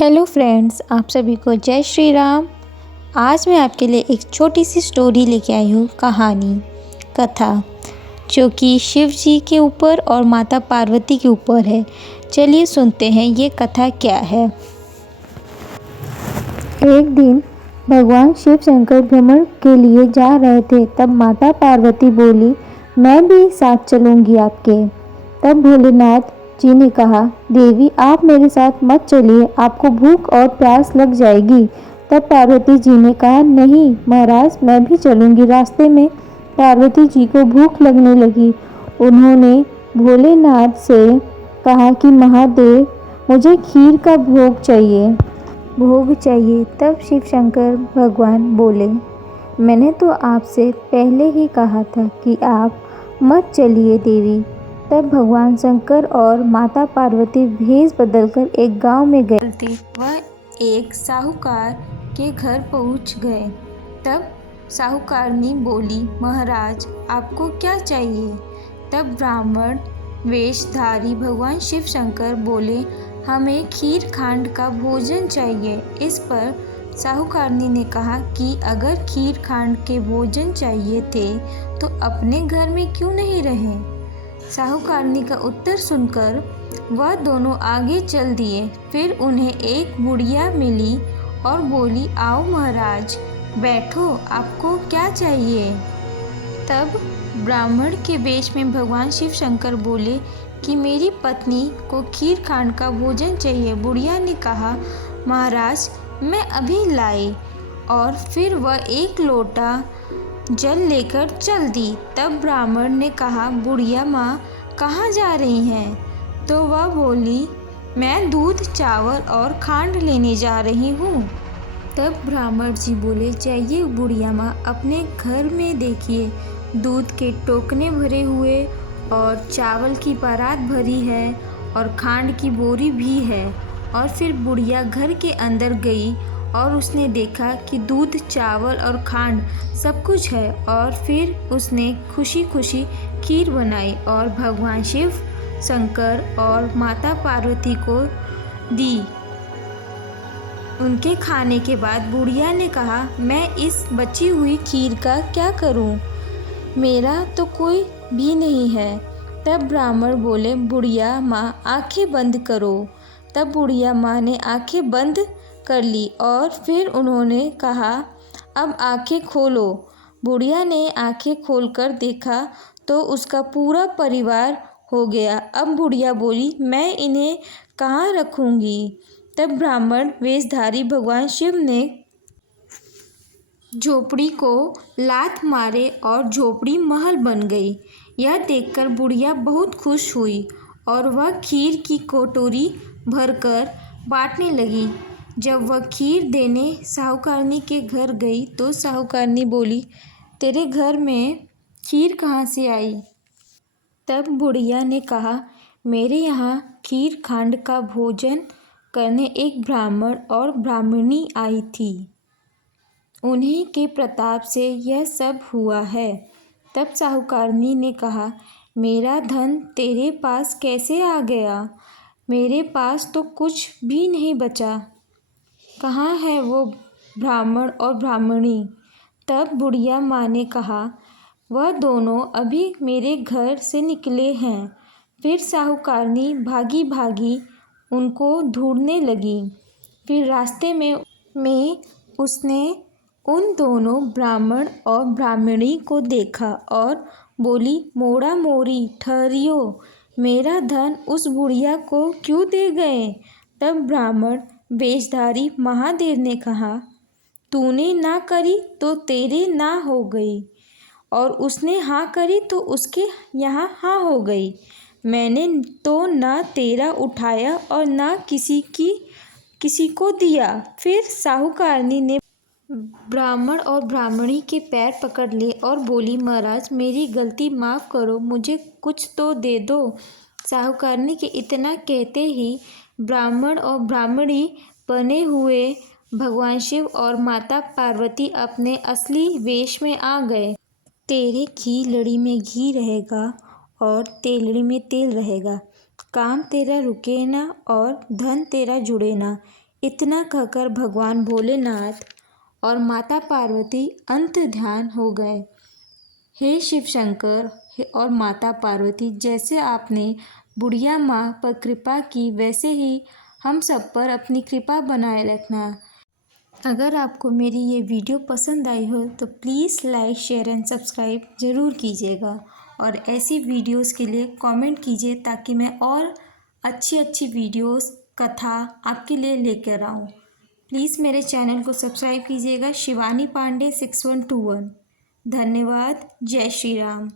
Hello friends, आप सभी को जय श्री राम। आज मैं आपके लिए एक छोटी सी स्टोरी लेके आई हूँ, कहानी कथा, जो कि शिव जी के ऊपर और माता पार्वती के ऊपर है। चलिए सुनते हैं ये कथा क्या है। एक दिन भगवान शिव शंकर भ्रमण के लिए जा रहे थे। तब माता पार्वती बोली, मैं भी साथ चलूँगी आपके। तब भोलेनाथ जी ने कहा, देवी आप मेरे साथ मत चलिए, आपको भूख और प्यास लग जाएगी। तब पार्वती जी ने कहा, नहीं महाराज, मैं भी चलूँगी। रास्ते में पार्वती जी को भूख लगने लगी। उन्होंने भोलेनाथ से कहा कि महादेव, मुझे खीर का भोग चाहिए। तब शिव शंकर भगवान बोले, मैंने तो आपसे पहले ही कहा था कि आप मत चलिए देवी। तब भगवान शंकर और माता पार्वती भेष बदलकर एक गांव में गए। वह एक साहूकार के घर पहुंच गए। तब साहूकारनी बोली, महाराज आपको क्या चाहिए? तब ब्राह्मण वेशधारी भगवान शिव शंकर बोले, हमें खीर खांड का भोजन चाहिए। इस पर साहूकारनी ने कहा कि अगर खीर खांड के भोजन चाहिए थे तो अपने घर में क्यों नहीं रहे। साहूकारनी का उत्तर सुनकर वह दोनों आगे चल दिए। फिर उन्हें एक बुढ़िया मिली और बोली, आओ महाराज बैठो, आपको क्या चाहिए? तब ब्राह्मण के वेश में भगवान शिव शंकर बोले कि मेरी पत्नी को खीर खांड का भोजन चाहिए। बुढ़िया ने कहा, महाराज मैं अभी लाई। और फिर वह एक लोटा जल लेकर चल दी। तब ब्राह्मण ने कहा, बुढ़िया माँ कहाँ जा रही हैं? तो वह बोली, मैं दूध, चावल और खांड लेने जा रही हूँ। तब ब्राह्मण जी बोले, जाइए बुढ़िया माँ, अपने घर में देखिए, दूध के टोकने भरे हुए और चावल की परात भरी है और खांड की बोरी भी है। और फिर बुढ़िया घर के अंदर गई और उसने देखा कि दूध, चावल और खांड सब कुछ है। और फिर उसने खुशी खुशी खीर बनाई और भगवान शिव शंकर और माता पार्वती को दी। उनके खाने के बाद बुढ़िया ने कहा, मैं इस बची हुई खीर का क्या करूं? मेरा तो कोई भी नहीं है। तब ब्राह्मण बोले, बुढ़िया माँ आंखें बंद करो। तब बुढ़िया माँ ने आंखें बंद कर ली और फिर उन्होंने कहा, अब आंखें खोलो। बुढ़िया ने आंखें खोलकर देखा तो उसका पूरा परिवार हो गया। अब बुढ़िया बोली, मैं इन्हें कहाँ रखूँगी? तब ब्राह्मण वेशधारी भगवान शिव ने झोपड़ी को लात मारे और झोपड़ी महल बन गई। यह देखकर बुढ़िया बहुत खुश हुई और वह खीर की कटोरी भरकर बांटने लगी। जब वह खीर देने साहूकारनी के घर गई तो साहूकारनी बोली, तेरे घर में खीर कहाँ से आई? तब बुढ़िया ने कहा, मेरे यहाँ खीर खांड का भोजन करने एक ब्राह्मण और ब्राह्मणी आई थी, उन्हीं के प्रताप से यह सब हुआ है। तब साहूकारनी ने कहा, मेरा धन तेरे पास कैसे आ गया? मेरे पास तो कुछ भी नहीं बचा। कहाँ है वो ब्राह्मण और ब्राह्मणी? तब बुढ़िया माँ ने कहा, वह दोनों अभी मेरे घर से निकले हैं। फिर साहूकारनी भागी भागी उनको ढूंढने लगी। फिर रास्ते में उसने उन दोनों ब्राह्मण और ब्राह्मणी को देखा और बोली, मोड़ा मोरी ठहरियो, मेरा धन उस बुढ़िया को क्यों दे गए? तब ब्राह्मण वेशधारी महादेव ने कहा, तूने ना करी तो तेरे ना हो गई, और उसने हाँ करी तो उसके यहाँ हाँ हो गई। मैंने तो ना तेरा उठाया और ना किसी को दिया। फिर साहूकारनी ने ब्राह्मण और ब्राह्मणी के पैर पकड़ लिए और बोली, महाराज मेरी गलती माफ़ करो, मुझे कुछ तो दे दो। साहूकारनी के इतना कहते ही ब्राह्मण और ब्राह्मणी बने हुए भगवान शिव और माता पार्वती अपने असली वेश में आ गए। तेरे घी लड़ी में घी रहेगा और तेलड़ी में तेल रहेगा, काम तेरा रुके ना और धन तेरा जुड़े ना, इतना कहकर भगवान भोलेनाथ और माता पार्वती अंत ध्यान हो गए। हे शिव शंकर और माता पार्वती, जैसे आपने बुढ़िया माँ पर कृपा की वैसे ही हम सब पर अपनी कृपा बनाए रखना। अगर आपको मेरी ये वीडियो पसंद आई हो तो please like share and subscribe ज़रूर कीजिएगा और ऐसी वीडियोस के लिए कमेंट कीजिए ताकि मैं और अच्छी अच्छी वीडियोस कथा आपके लिए लेकर आऊँ। प्लीज़ मेरे चैनल को सब्सक्राइब कीजिएगा। शिवानी पांडे 6121। धन्यवाद। जय श्री राम।